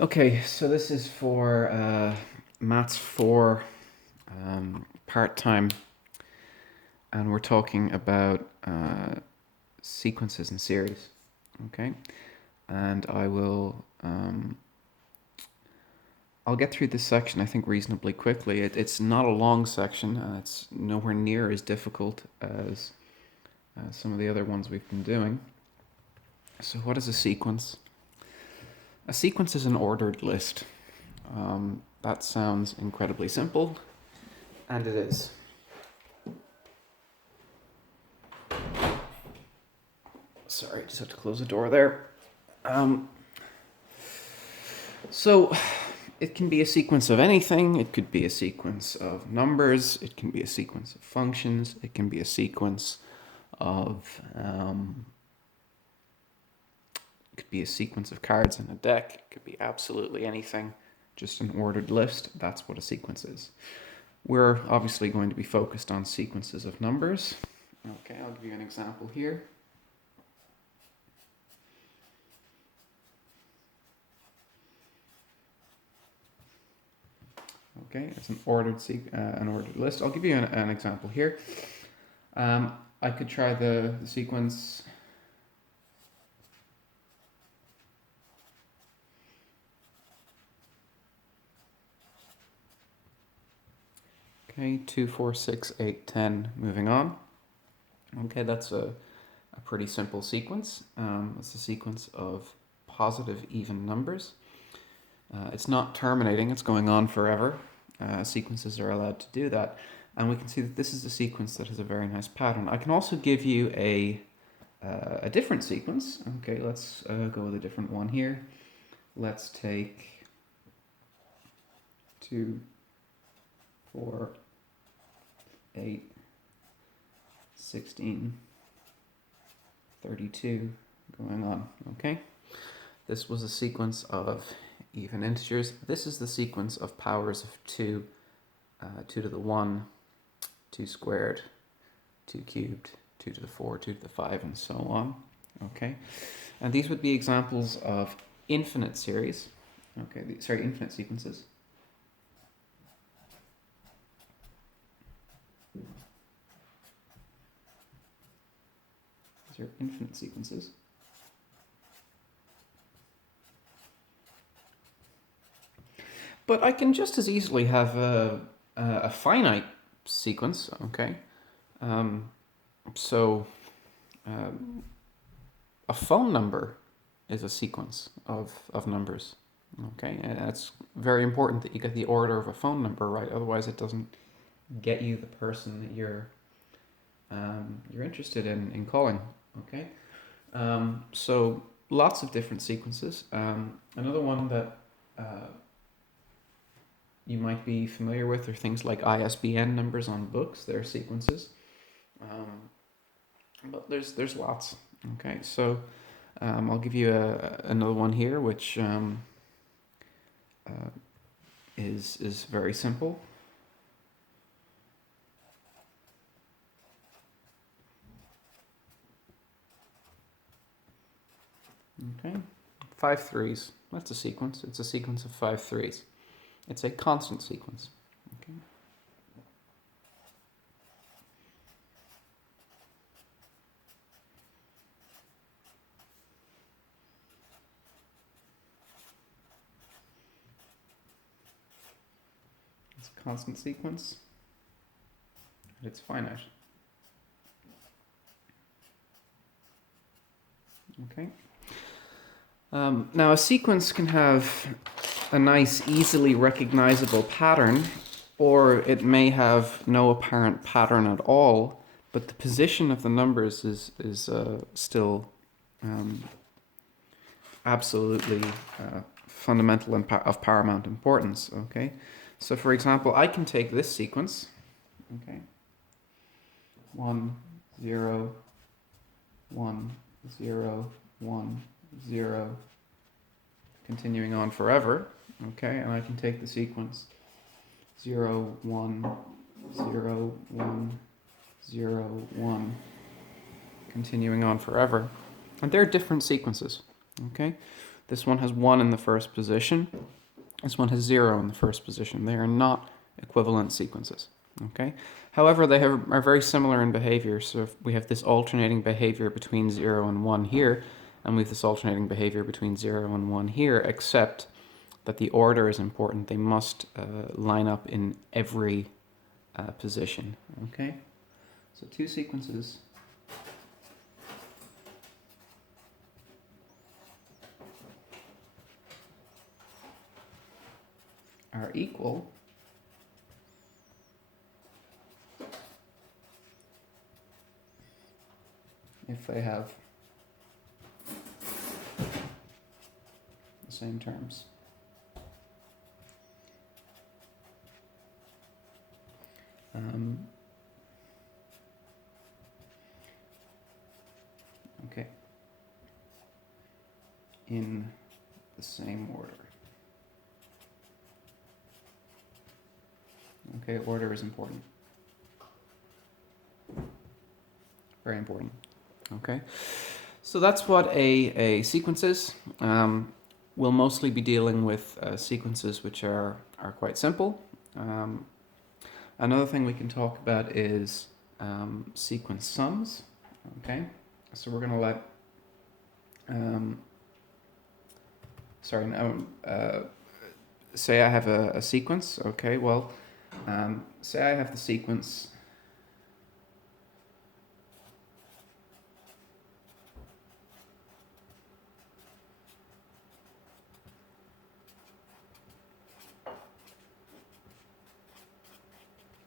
Okay, so this is for Maths 4 part-time, and we're talking about sequences and series, okay? And I'll get through this section, I think, reasonably quickly. It's not a long section, it's nowhere near as difficult as some of the other ones we've been doing. So what is a sequence? A sequence is an ordered list. That sounds incredibly simple, and it is. Sorry, just have to close the door there. So it can be a sequence of anything. It could be a sequence of numbers. It can be a sequence of functions. It can be a sequence of it could be a sequence of cards in a deck. It could be absolutely anything. Just an ordered list. That's what a sequence is. We're obviously going to be focused on sequences of numbers. Okay, I'll give you an example here. Okay, it's an ordered list. I'll give you an example here. I could try the sequence. Okay, 2, 4, 6, 8, 10, moving on. Okay, that's a pretty simple sequence. It's a sequence of positive even numbers. It's not terminating, it's going on forever. Sequences are allowed to do that. And we can see that this is a sequence that has a very nice pattern. I can also give you a different sequence. Okay, let's go with a different one here. Let's take 2, 4, 8, 16, 32, going on, okay? This was a sequence of even integers. This is the sequence of powers of 2, 2 to the 1, 2 squared, 2 cubed, 2 to the 4, 2 to the 5, and so on, okay? And these would be examples of infinite series, okay, infinite sequences. These are infinite sequences. But I can just as easily have a finite sequence, okay? So a phone number is a sequence of numbers, okay? And it's very important that you get the order of a phone number right, otherwise it doesn't get you the person that you're interested in calling, okay? So lots of different sequences. Another one that you might be familiar with are things like ISBN numbers on books. They're sequences, but there's lots. Okay, so I'll give you another one here, which is very simple. Okay, 5 threes. That's a sequence. It's a sequence of 5 threes. It's a constant sequence. Okay. It's a constant sequence, and it's finite. Okay. Now a sequence can have a nice, easily recognizable pattern, or it may have no apparent pattern at all, but the position of the numbers is still absolutely fundamental and of paramount importance. Okay, so for example, I can take this sequence. Okay, 1, 0, 1, 0, 1, 0, continuing on forever, okay, and I can take the sequence 0, 1, 0, 1, 0, 1, continuing on forever, and they're different sequences, okay? This one has 1 in the first position. This one has 0 in the first position. They are not equivalent sequences. Okay. However, they are very similar in behavior. So if we have this alternating behavior between 0 and 1 here, and we have this alternating behavior between 0 and 1 here, except that the order is important. They must line up in every position. Okay. So two sequences are equal if they have the same terms. Okay. In the same order. Okay, order is important. Very important. Okay, so that's what a sequence is. We'll mostly be dealing with sequences which are quite simple. Another thing we can talk about is sequence sums. Okay, so we're going to let say I have a sequence. Okay, well, say I have the sequence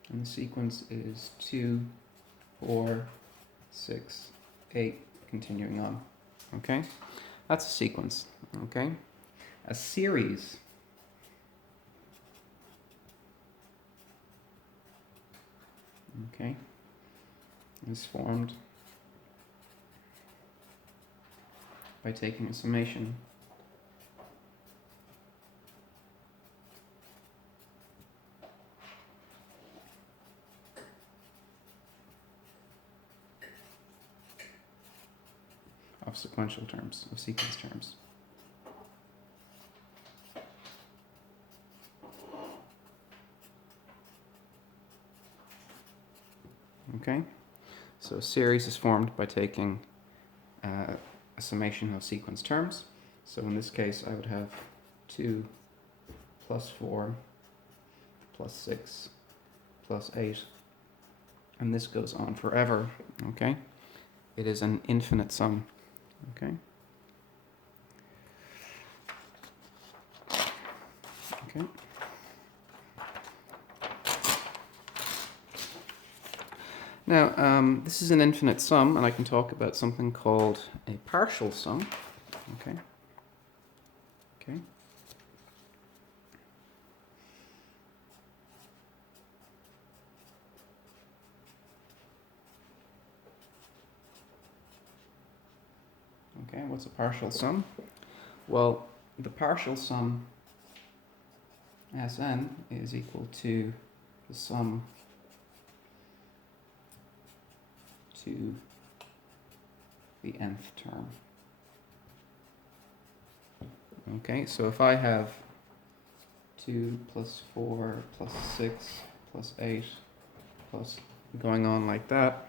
and the sequence is 2, 4, 6, 8, continuing on. Okay, that's a sequence. Okay, a series is formed by taking a summation of sequential terms, of sequence terms. Okay, so a series is formed by taking a summation of sequence terms. So in this case, I would have 2 plus 4 plus 6 plus 8, and this goes on forever. Okay, it is an infinite sum. Okay. Okay. Now, this is an infinite sum, and I can talk about something called a partial sum. Okay. Okay. Okay, what's a partial sum? Well, the partial sum Sn is equal to the sum to the nth term. Okay, so if I have 2 plus 4 plus 6 plus 8 plus going on like that,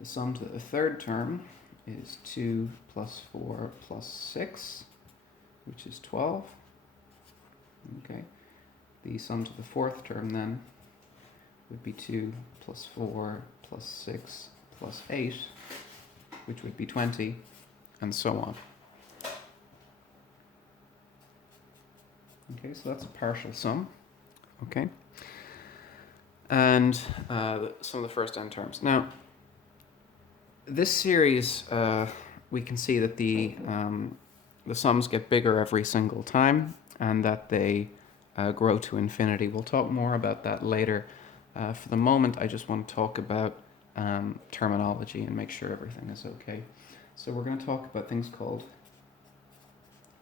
the sum to the third term is 2 plus 4 plus 6, which is 12. Okay, the sum to the fourth term then would be 2 plus 4 plus 6 plus 8, which would be 20, and so on. Okay, so that's a partial sum. Okay, and some of the first n terms. Now, this series, we can see that the sums get bigger every single time, and that they grow to infinity. We'll talk more about that later. For the moment, I just want to talk about terminology and make sure everything is okay. So we're going to talk about things called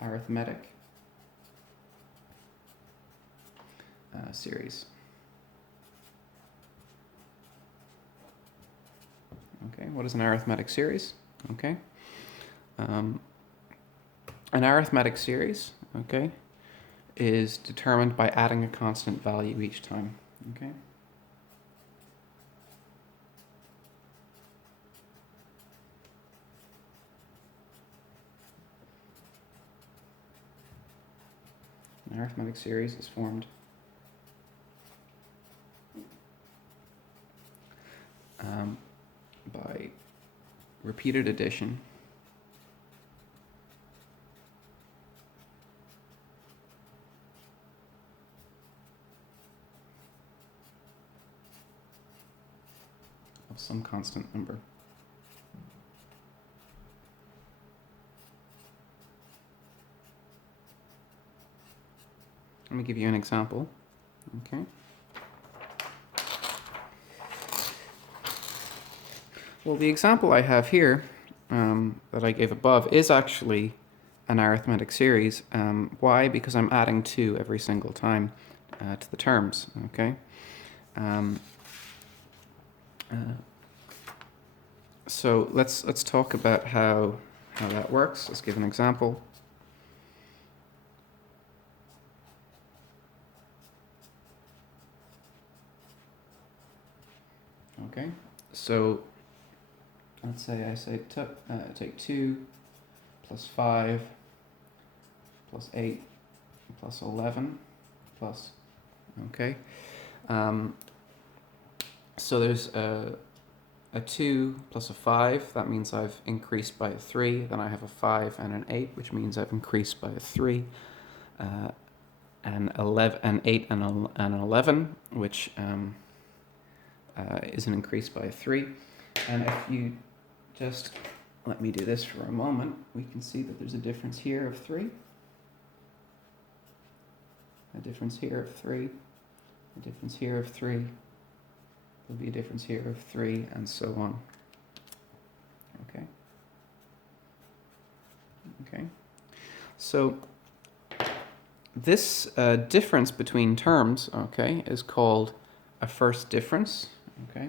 arithmetic series. Okay, what is an arithmetic series? Okay. An arithmetic series, okay, is determined by adding a constant value each time, okay? An arithmetic series is formed by repeated addition of some constant number. Let me give you an example, okay? Well, the example I have here that I gave above is actually an arithmetic series. Why? Because I'm adding 2 every single time to the terms, okay? So let's talk about how that works. Let's give an example. Okay, so let's say I say take 2 plus 5 plus 8 plus 11 plus, okay. So there's a 2 plus a 5, that means I've increased by a 3. Then I have a 5 and an 8, which means I've increased by a 3. An 8 and an 11, which is an increase by a 3. And if you just let me do this for a moment, we can see that there's a difference here of 3. A difference here of 3. A difference here of 3. There'll be a difference here of 3, and so on. Okay. Okay. So this difference between terms, okay, is called a first difference. Okay.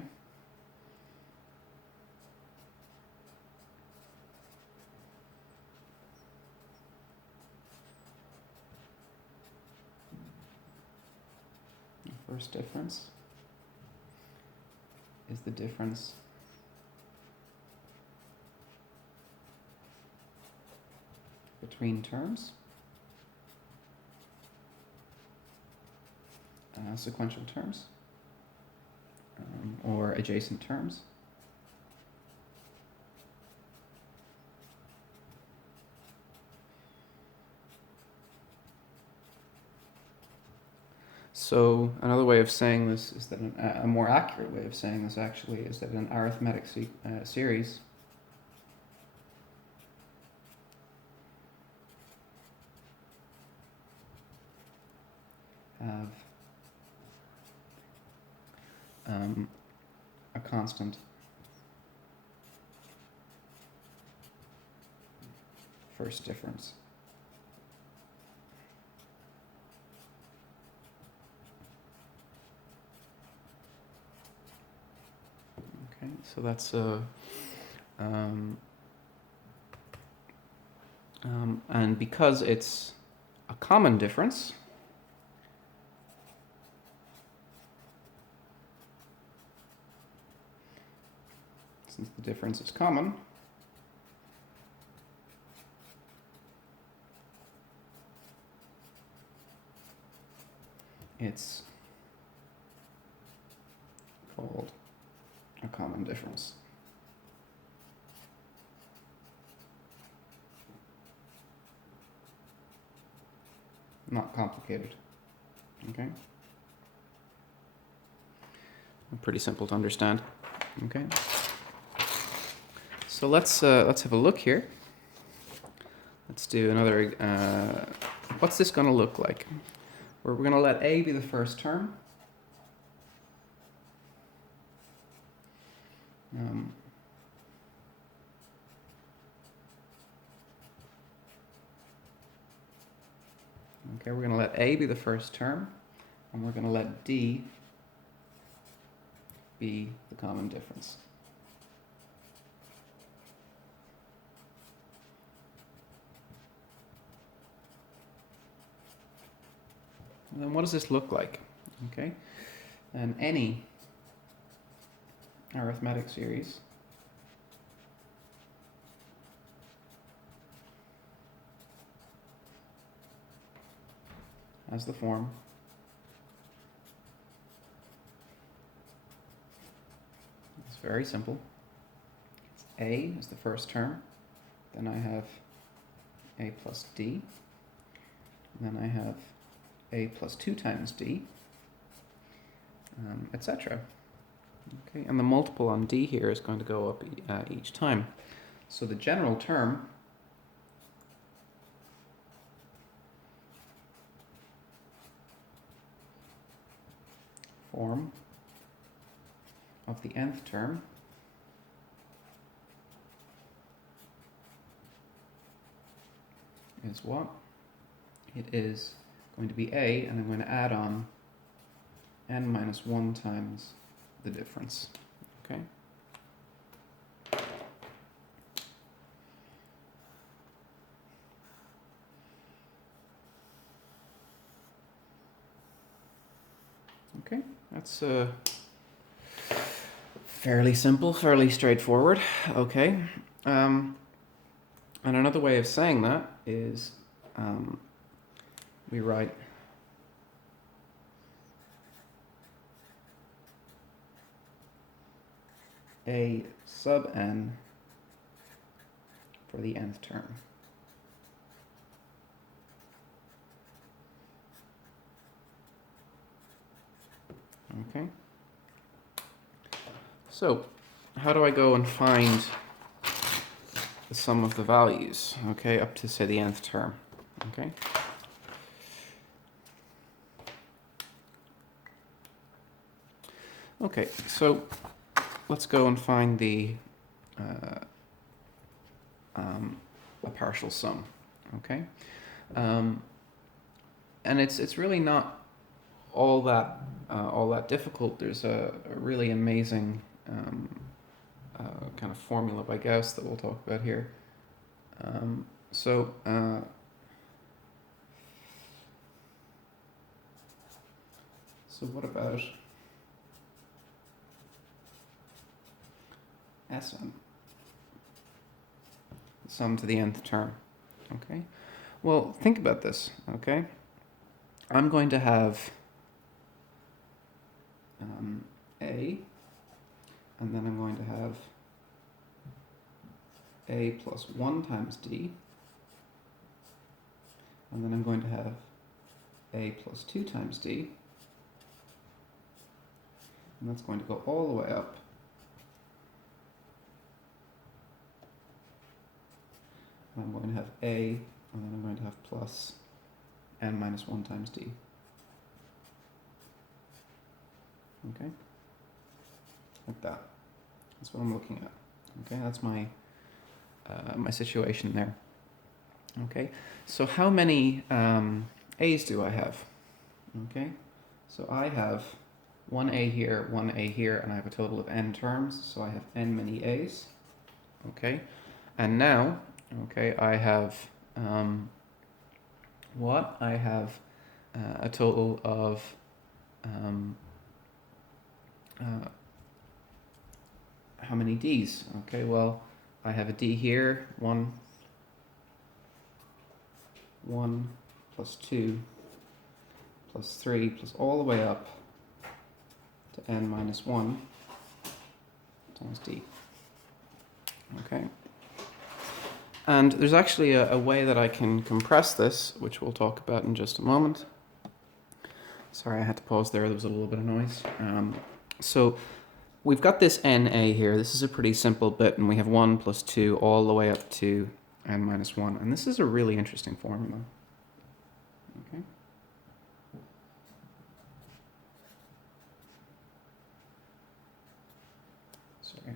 The first difference is the difference between terms, sequential terms, or adjacent terms. So another way of saying this is that a more accurate way of saying this actually is that an arithmetic series have a constant first difference. Okay, so that's and because it's a common difference, since the difference is common, it's called a common difference. Not complicated. Okay. Pretty simple to understand. Okay. So let's have a look here. Let's do another. What's this going to look like? We're going to let a be the first term. Okay, we're going to let a be the first term, and we're going to let d be the common difference. then what does this look like? Okay, and any arithmetic series has the form it's very simple. A is the first term, then I have a plus d, then I have a plus 2 times d, etc. Okay, and the multiple on d here is going to go up each time. So the general term form of the nth term is what? It is going to be a, and I'm going to add on n minus 1 times the difference. Okay? Okay, that's fairly simple, fairly straightforward. Okay. And another way of saying that is we write a sub n for the nth term. Okay. So, how do I go and find the sum of the values, okay, up to, say, the nth term, okay? Okay, so let's go and find the a partial sum, okay? And it's really not all that difficult. There's a really amazing kind of formula by Gauss that we'll talk about here. So what about Sn? Sum to the nth term. Okay. Well, think about this. Okay. I'm going to have a, and then I'm going to have a plus 1 times d, and then I'm going to have a plus 2 times d, and that's going to go all the way up and I'm going to have a, and then I'm going to have plus n minus 1 times d. Okay? Like that. That's what I'm looking at. Okay, that's my my situation there. Okay, so how many a's do I have? Okay, so I have one a here, and I have a total of n terms, so I have n many a's. Okay, and now, okay, I have what? I have a total of how many d's? Okay, well, I have a d here, 1 plus 2 plus 3 plus all the way up to n minus 1 times d. Okay. And there's actually a way that I can compress this, which we'll talk about in just a moment. Sorry, I had to pause there. There was a little bit of noise. So we've got this NA here. This is a pretty simple bit, and we have 1 plus 2 all the way up to n minus 1. And this is a really interesting formula. Okay. Sorry, I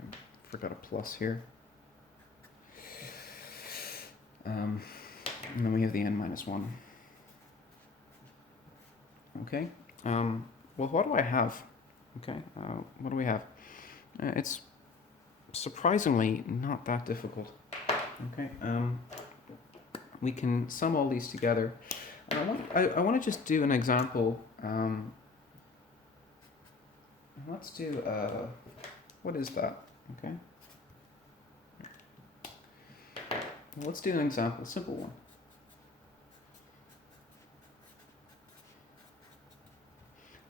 forgot a plus here. And then we have the n minus 1. Okay. Well, what do I have? Okay. What do we have? It's surprisingly not that difficult. Okay. We can sum all these together. I want to just do an example. Let's do, what is that? Okay. Well, let's do an example, simple one.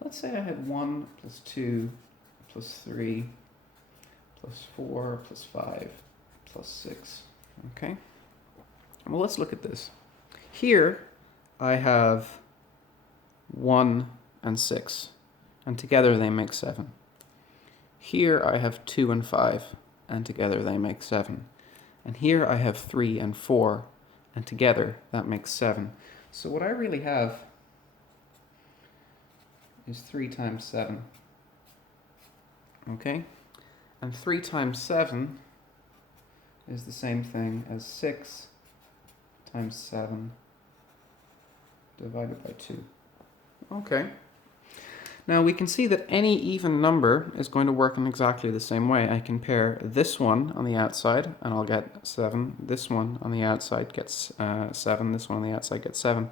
Let's say I had 1 plus 2 plus 3 plus 4 plus 5 plus 6. Okay. Well, let's look at this. Here I have 1 and 6, and together they make 7. Here I have 2 and 5, and together they make 7. And here I have 3 and 4, and together that makes 7. So what I really have is 3 times 7. Okay? And 3 times 7 is the same thing as 6 times 7 divided by 2. Okay. Now we can see that any even number is going to work in exactly the same way. I can pair this one on the outside and I'll get 7. This one on the outside gets 7. This one on the outside gets 7.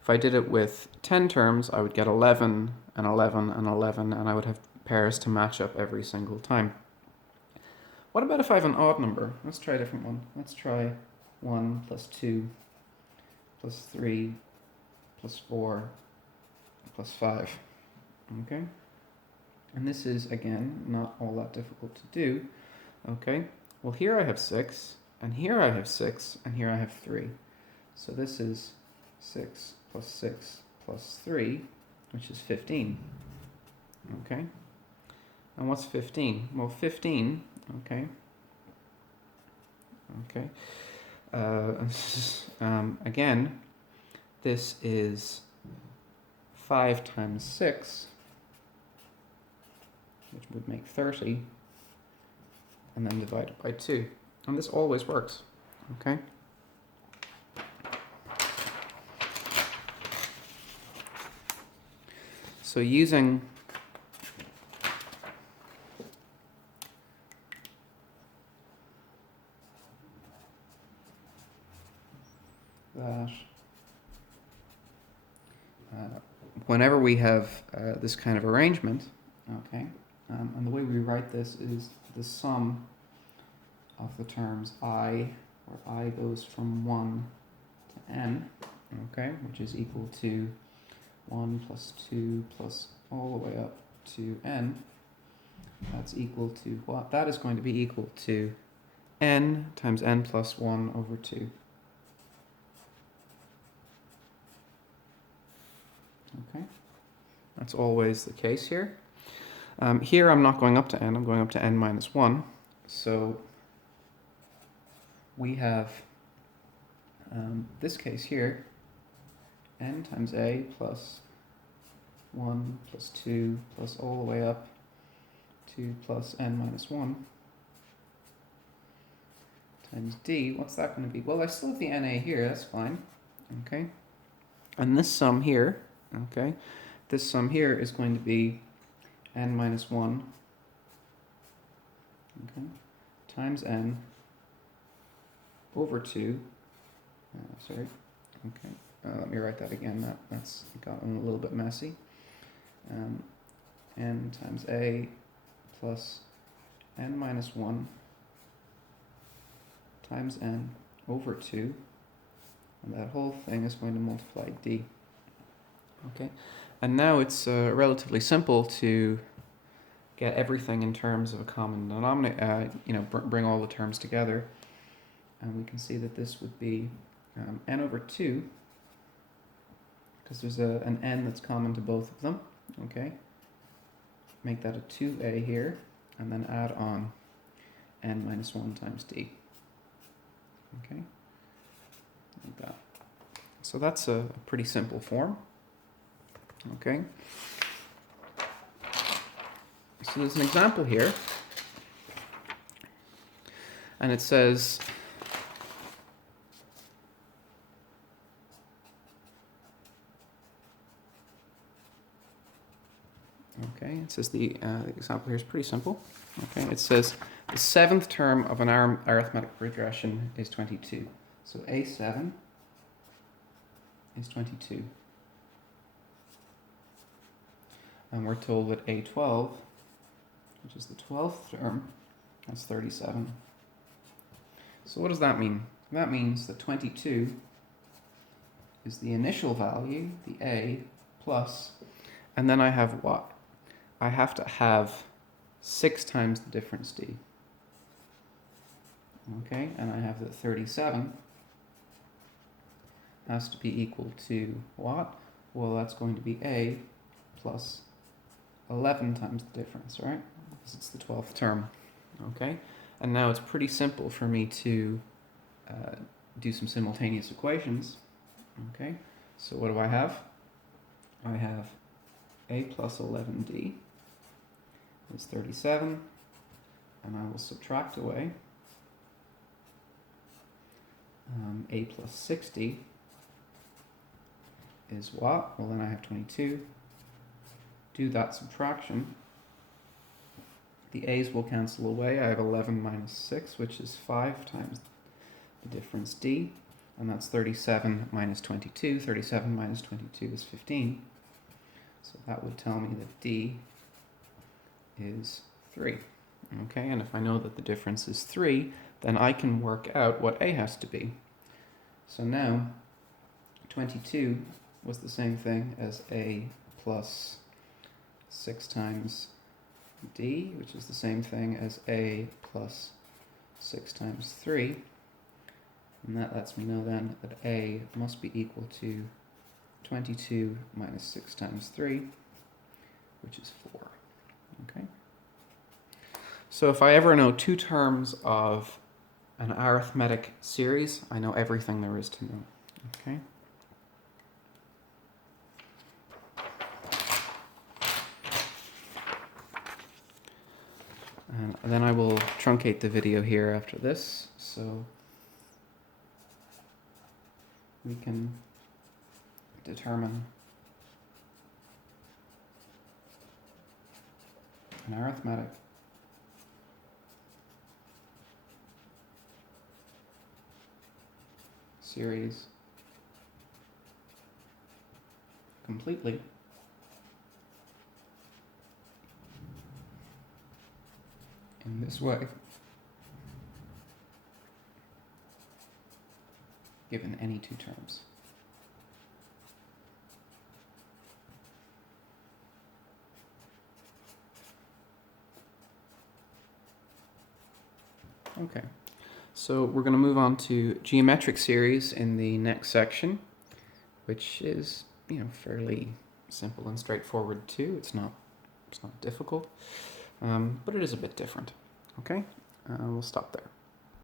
If I did it with 10 terms, I would get 11 and 11 and 11, and I would have pairs to match up every single time. What about if I have an odd number? Let's try a different one. Let's try 1 plus 2 plus 3 plus 4 plus 5. Okay? And this is, again, not all that difficult to do. Okay? Well, here I have 6, and here I have 6, and here I have 3. So this is 6 plus 6 plus 3, which is 15. Okay? And what's 15? Well, 15, okay. Okay. Again, this is 5 times 6, which would make 30, and then divided by 2. And this always works. Okay? So using that, whenever we have this kind of arrangement, okay, and the way we write this is the sum of the terms I, where I goes from 1 to n, okay, which is equal to 1 plus 2 plus all the way up to n. That's equal to what? That is going to be equal to n times n plus 1 over 2. Okay, that's always the case here. Here I'm not going up to n, I'm going up to n minus 1. So we have this case here, n times a plus 1 plus 2 plus all the way up 2 plus n minus 1 times d. What's that going to be? Well, I still have the na here, that's fine. Okay, and this sum here, okay, this sum here is going to be n minus 1, okay, times n over 2, sorry, okay, let me write that again, that's gotten a little bit messy, n times a plus n minus 1 times n over 2, and that whole thing is going to multiply d. Okay, and now it's relatively simple to get everything in terms of a common denominator, bring all the terms together, and we can see that this would be n over 2, because there's an n that's common to both of them, okay? Make that a 2a here, and then add on n minus 1 times d. Okay, like that. So that's a pretty simple form. Okay. So there's an example here, and it says the example here is pretty simple. Okay, it says the 7th term of an arithmetic progression is 22. So A7 is 22. And we're told that A12, which is the 12th term, that's 37. So what does that mean? That means that 22 is the initial value, the A, plus, and then I have what? I have to have 6 times the difference D. Okay, and I have that 37 has to be equal to what? Well, that's going to be A plus 11 times the difference, right? Because it's the 12th term. Okay, and now it's pretty simple for me to do some simultaneous equations. Okay, so what do I have? I have A plus 11D is 37, and I will subtract away A plus 60 is what? Well, then I have 22. Do that subtraction. The A's will cancel away. I have 11 minus 6, which is 5 times the difference D, and that's 37 minus 22. 37 minus 22 is 15. So that would tell me that D is 3. Okay, and if I know that the difference is 3, then I can work out what A has to be. So now, 22 was the same thing as A plus 6 times D, which is the same thing as A plus 6 times 3. And that lets me know then that A must be equal to 22 minus 6 times 3, which is 4. Okay. So if I ever know 2 terms of an arithmetic series, I know everything there is to know. Okay. And then I will truncate the video here after this, so we can determine an arithmetic series completely in this way, given any 2 terms. Okay, so we're going to move on to geometric series in the next section, which is, fairly simple and straightforward too. It's not difficult, but it is a bit different. Okay, we'll stop there.